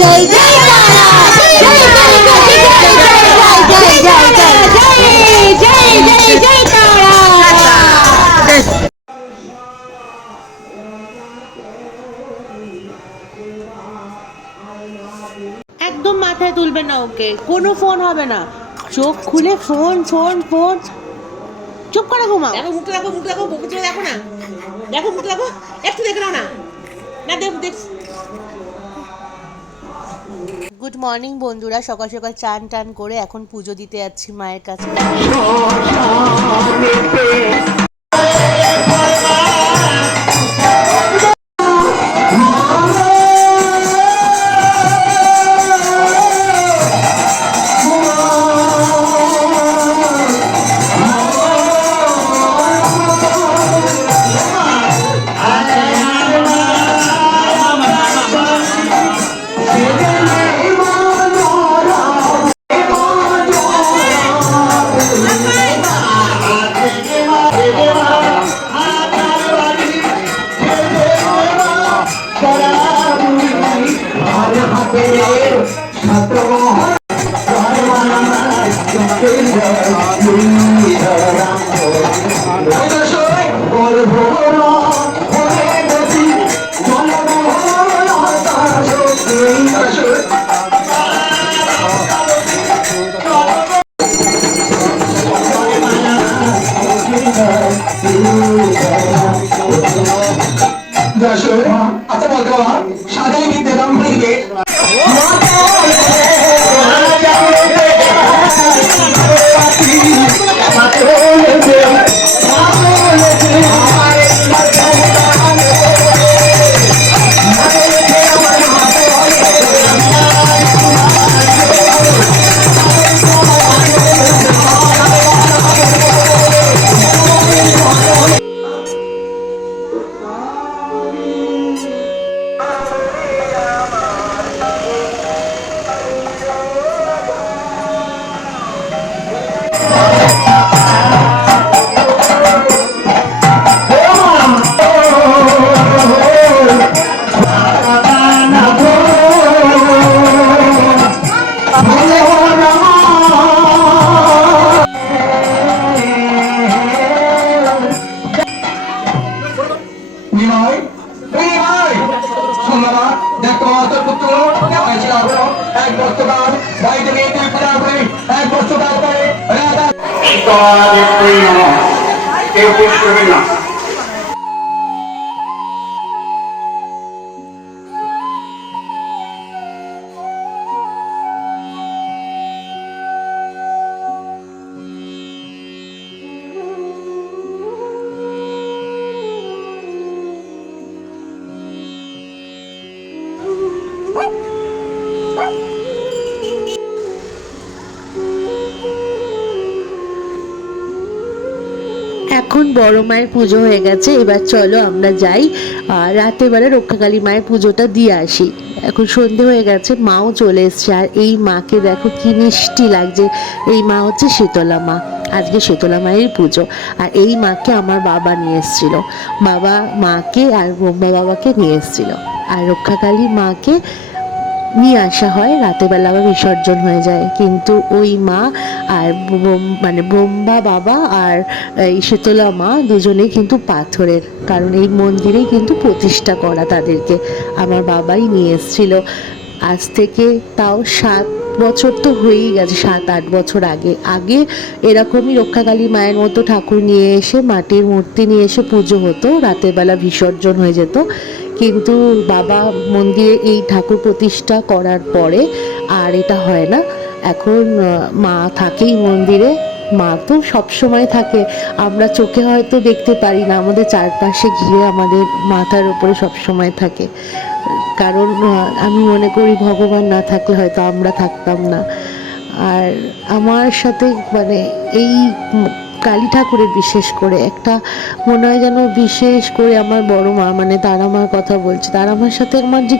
জয় জয় তারা, জয় জয় জয় জয় জয় জয় জয় জয় জয় জয় তারা। একদম মাথায় তুলবে না ওকে, কোনো ফোন হবে না, চোখ খুলে ফোন ফোন ফোন, চুপ করে ঘুমাও। দেখো মুখ দেখো, মুখ দেখো, মুখ চলে দেখো না, দেখো মুখ দেখো, একটু দেখে নাও না, না দেখ দেখ। গুড মর্নিং বন্ধুরা, সকাল সকাল চান টান করে এখন পুজো দিতে যাচ্ছি মায়ের কাছে। আচ্ছা বলতে বাবা সাজাই বিদ্যে দাম থেকে এখন বড় মায়ের পুজো হয়ে গেছে, এবার চলো আমরা যাই রাতের বেলা রক্ষাকালী মায়ের পুজোটা দিয়ে আসি। এখন সন্ধে হয়ে গেছে, মাও চলে এসছে, আর এই মাকে দেখো কি মিষ্টি লাগছে। এই মা হচ্ছে শীতলা মা, আজকে শীতলা মায়ের পুজো। আর এই মাকে আমার বাবা নিয়ে এসেছিল, বাবা মাকে আর ব্রহ্মা বাবাকে নিয়ে এসেছিল। আর রক্ষাকালী মাকে নিয়ে আসা হয়, রাতেরবেলা আবার বিসর্জন হয়ে যায়। কিন্তু ওই মা আর মানে ব্রহ্মা বাবা আর এই শীতলা মা দুজনেই কিন্তু পাথরের, কারণ এই মন্দিরেই কিন্তু প্রতিষ্ঠা করা তাদেরকে। আমার বাবাই নিয়ে এসেছিল, আজ থেকে তাও 7 বছর তো হয়েই গেছে, 7-8 বছর আগে। আগে এরকমই রক্ষাকালী মায়ের মতো ঠাকুর নিয়ে এসে, মাটির মূর্তি নিয়ে এসে পুজো হতো, রাতের বেলা বিসর্জন হয়ে যেত। কিন্তু বাবা মন্দিরে এই ঠাকুর প্রতিষ্ঠা করার পরে আর এটা হয় না। এখন মা থাকেই মন্দিরে, মা তো সবসময় থাকে, আমরা চোখে হয়তো দেখতে পারি না, আমাদের চারপাশে ঘিরে আমাদের মাথার উপরে সবসময় থাকে। কারণ আমি মনে করি ভগবান না থাকলে হয়তো আমরা থাকতাম না। আর আমার সাথে মানে এই কালী ঠাকুরের বিশেষ করে একটা মনে হয় যেন, বিশেষ করে আমার বড় মা মানে তারা মার কথা বলছি, তারা মার সাথে আমার যে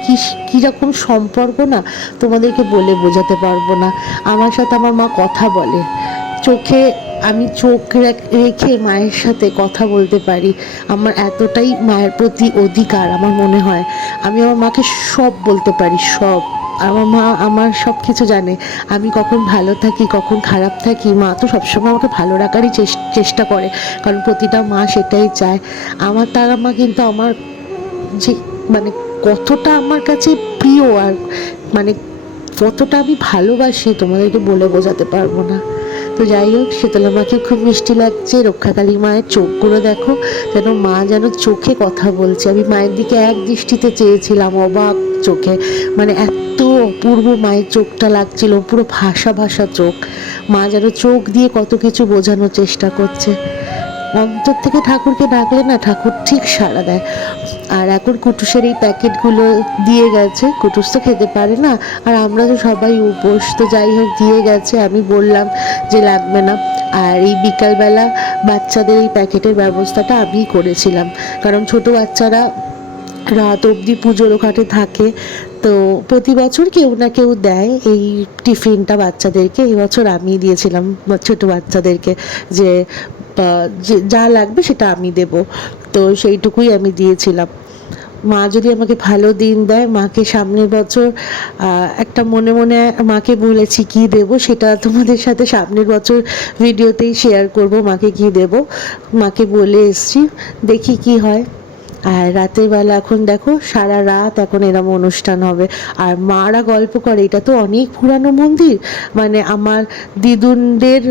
কীরকম সম্পর্ক না, তোমাদেরকে বলে বোঝাতে পারবো না। আমার সাথে আমার মা কথা বলে, চোখে আমি চোখ রেখে মায়ের সাথে কথা বলতে পারি। আমার এতটাই মায়ের প্রতি অধিকার আমার মনে হয়, আমি আমার মাকে সব বলতে পারি, সব। আমার মা আমার সব কিছু জানে, আমি কখন ভালো থাকি কখন খারাপ থাকি। মা তো সবসময় আমাকে ভালো রাখারই চেষ্টা করে, কারণ প্রতিটা মা সেটাই চায়। আমার তারা মা কিন্তু আমার যে মানে কতটা আমার কাছে প্রিয়, আর মানে কতটা আমি ভালোবাসি তোমাদেরকে বলে বোঝাতে পারবো না। তো যাই হোক, শীতলা মাকে খুব মিষ্টি লাগছে। রক্ষাকালী মায়ের চোখগুলো দেখো, যেন মা যেন চোখে কথা বলছে। আমি মায়ের দিকে এক দৃষ্টিতে চেয়েছিলাম, অবাক চোখে, মানে এত অপূর্ব মায়ের চোখটা লাগছিল, পুরো ভাষা ভাষা চোখ। মা যেন চোখ দিয়ে কত কিছু বোঝানোর চেষ্টা করছে। অন্তর থেকে ঠাকুরকে ডাকলে না, ঠাকুর ঠিক সাড়া দেয়। আর এখন কুটুসের এই প্যাকেটগুলো দিয়ে গেছে, কুটুস তো খেতে পারে না, আর আমরা তো সবাই উপোস, তো যাই হোক দিয়ে গেছে। আমি বললাম যে লাগবে না। আর এই বিকালবেলা বাচ্চাদের এই প্যাকেটের ব্যবস্থাটা আমিই করেছিলাম, কারণ ছোট বাচ্চারা রাত অবধি পুজোর ওখানে থাকে। তো প্রতি বছর কেউ না কেউ দেয় এই টিফিনটা বাচ্চাদেরকে, এবছর আমি দিয়েছিলাম ছোট বাচ্চাদেরকে, যে যা লাগবে সেটা আমি দেব। তো সেইটুকুই আমি দিয়েছিলাম। মা যদি আমাকে ভালো দিন দেয়, মাকে সামনের বছর একটা মনে মনে মাকে বলেছি কি দেব, সেটা তোমাদের সাথে সামনের বছর ভিডিওতেই শেয়ার করব মাকে কি দেব। মাকে বলে এসছি, দেখি কি হয়। আর রাতের বেলা এখন দেখো সারা রাত এখন এরম অনুষ্ঠান হবে। আর মারা গল্প করে, এটা তো অনেক পুরানো মন্দির, মানে আমার দিদুনদের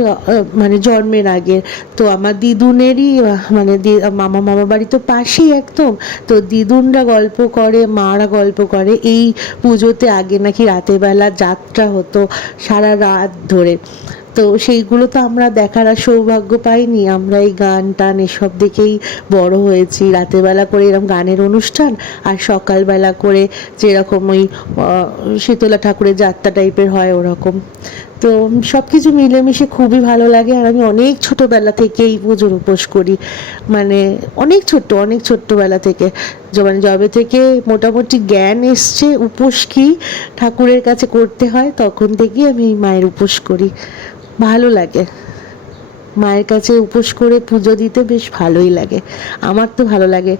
মানে জন্মের আগে। তো আমার দিদুনেরই মানে মামা বাড়ি তো পাশেই একদম। তো দিদুনরা গল্প করে, মারা গল্প করে এই পুজোতে আগে নাকি রাতের বেলা যাত্রা হতো সারা রাত ধরে। তো সেইগুলো তো আমরা দেখার আর সৌভাগ্য পাইনি। আমরা এই গান টান এসব দেখেই বড় হয়েছি। রাতের বেলা করে এরকম গানের অনুষ্ঠান, আর সকালবেলা করে যেরকম ওই শীতলা ঠাকুরের যাত্রা টাইপের হয় ওরকম। তো সব কিছু মিলেমিশে খুবই ভালো লাগে। আর আমি অনেক ছোটোবেলা থেকে এই পুজোর উপোস করি, মানে অনেক ছোট্টবেলা থেকে, মানে যবে থেকে মোটামুটি জ্ঞান এসছে উপোস কি ঠাকুরের কাছে করতে হয়, তখন থেকেই আমি মায়ের উপোস করি। ভালো লাগে মায়ের কাছে উপোস করে পুজো দিতে, বেশ ভালোই লাগে। আমার তো ভালো লাগে,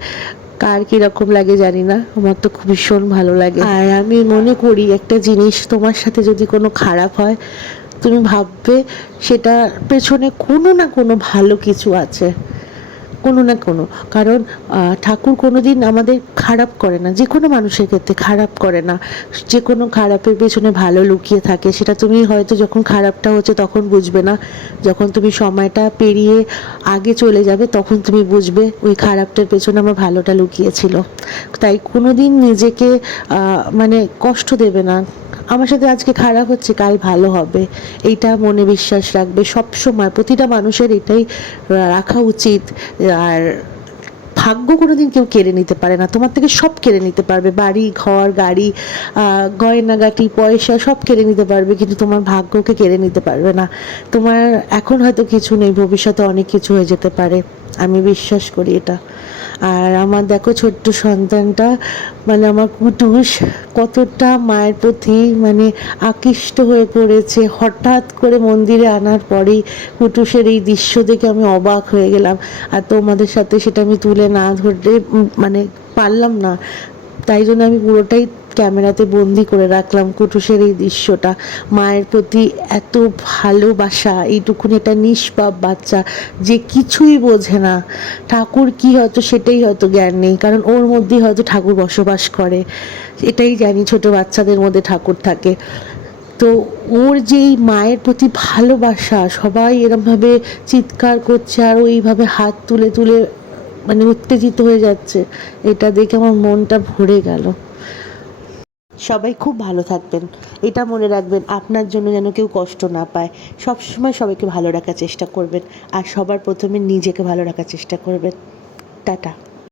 কার কীরকম লাগে জানি না, আমার তো খুব ভীষণ ভালো লাগে। আর আমি মনে করি একটা জিনিস, তোমার সাথে যদি কোনো খারাপ হয়, তুমি ভাববে সেটার পেছনে কোনো না কোনো ভালো কিছু আছে, কোনো না কোনো। কারণ ঠাকুর কোনো দিন আমাদের খারাপ করে না, যে কোনো মানুষের ক্ষেত্রে খারাপ করে না। যে কোনো খারাপের পেছনে ভালো লুকিয়ে থাকে। সেটা তুমি হয়তো যখন খারাপটা হচ্ছে তখন বুঝবে না, যখন তুমি সময়টা পেরিয়ে আগে চলে যাবে তখন তুমি বুঝবে ওই খারাপটার পেছনে আমার ভালোটা লুকিয়েছিল। তাই কোনো দিন নিজেকে মানে কষ্ট দেবে না। আমার সাথে আজকে খারাপ হচ্ছে, কাল ভালো হবে, এইটা মনে বিশ্বাস রাখবে সব সময়। প্রতিটা মানুষের এটাই রাখা উচিত। আর ভাগ্য কোনোদিন কেউ কেড়ে নিতে পারে না, তোমার থেকে সব কেড়ে নিতে পারবে, বাড়ি ঘর গাড়ি গয়নাগাটি পয়সা সব কেড়ে নিতে পারবে, কিন্তু তোমার ভাগ্যকে কেড়ে নিতে পারবে না। তোমার এখন হয়তো কিছু নেই, ভবিষ্যতে অনেক কিছু হয়ে যেতে পারে, আমি বিশ্বাস করি এটা। আর আমার দেখো ছোট্ট সন্তানটা, মানে আমার কুটুস, কতটা মায়ের প্রতি মানে আকৃষ্ট হয়ে পড়েছে। হঠাৎ করে মন্দিরে আনার পরেই কুটুসের এই দৃশ্য দেখে আমি অবাক হয়ে গেলাম। আর তোমাদের সাথে সেটা আমি তুলে না ধরে মানে পারলাম না, তাই জন্য আমি পুরোটাই ক্যামেরাতে বন্দি করে রাখলাম কুটুসের এই দৃশ্যটা। মায়ের প্রতি এত ভালোবাসা, এইটুকুনি একটা নিষ্পাপ বাচ্চা যে কিছুই বোঝে না, ঠাকুর কি হয়তো সেটাই হয়তো জ্ঞান নেই, কারণ ওর মধ্যেই হয়তো ঠাকুর বসবাস করে, এটাই জানি ছোট বাচ্চাদের মধ্যে ঠাকুর থাকে। তো ওর যেই মায়ের প্রতি ভালোবাসা, সবাই এরমভাবে চিৎকার করছে আর ওইভাবে হাত তুলে তুলে মানে উত্তেজিত হয়ে যাচ্ছে, এটা দেখে আমার মনটা ভরে গেল। সবাই খুব ভালো থাকবেন, এটা মনে রাখবেন, আপনার জন্য যেন কেউ কষ্ট না পায়। সবসময় সবাইকে ভালো রাখার চেষ্টা করবেন, আর সবার প্রথমে নিজেকে ভালো রাখার চেষ্টা করবেন। টাটা।